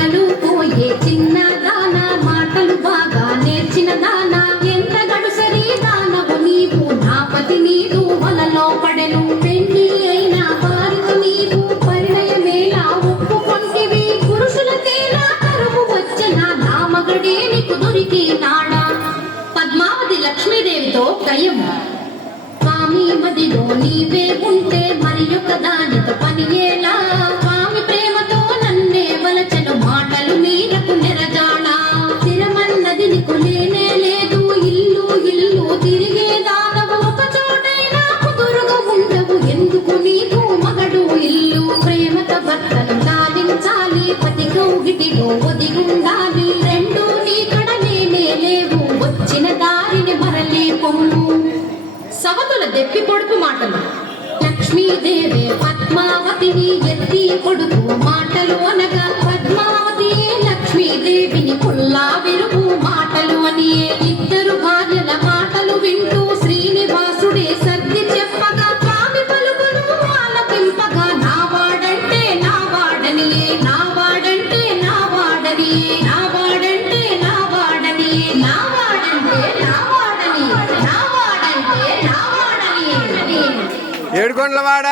పగలు పోయే చిన్న దాన మాటలు బాగా నేర్చిన దాన ఎంత గడుసరి దానవు నీవు నాపతి నీదు వలలో పడెను పెళ్లి అయిన వారితో నీవు పరిణయమేలా ఒప్పుకొంటివి పురుషుల తేలా కరువు వచ్చిన నా మగడే నీకు దొరికి నాడా. పద్మావతి లక్ష్మీదేవితో కయ్యము స్వామి మదిలో నీవే ఉంటే మరి యొక్క దానితో పని ఎలా స్వామి ప్రేమతో నన్నే వలచను మాటలు మీరకు నెరజాడా. స్థిరమన్నది నీకు లేనే లేదు ఇల్లు ఇల్లు తిరిగే దానవు ఒక చోటైనా కుదురుగా ఉండవు ఎందుకు నీకు మగడు ఇల్లు ప్రేమతో భర్తను లాలించాలి పతి కౌగిటిలో ఒదిగుండాలి రెండు నీ కడ నేనే లేవు వచ్చిన దారిని మరలి పొమ్ము. సవతుల దెప్పి పొడుపు మాటలు లక్ష్మీదేవి పద్మావతిని ఎత్తి పొడుపు మాటలు అనగా పద్మావతి లక్ష్మీదేవిని పుల్లా విరుపు మాటలు అని ఇద్దరు భార్యల మాటలు వింటూ శ్రీనివాసుడే సర్ది చెప్పగా స్వామి పలుకును ఆలకింపగా నా వాడంటే నా వాడని నా వాడంటే నా వాడని నా వాడంటే నా వాడని నా వాడంటే నా వాడని నా వాడంటే నా వాడని ఏడుకొండలవాడ.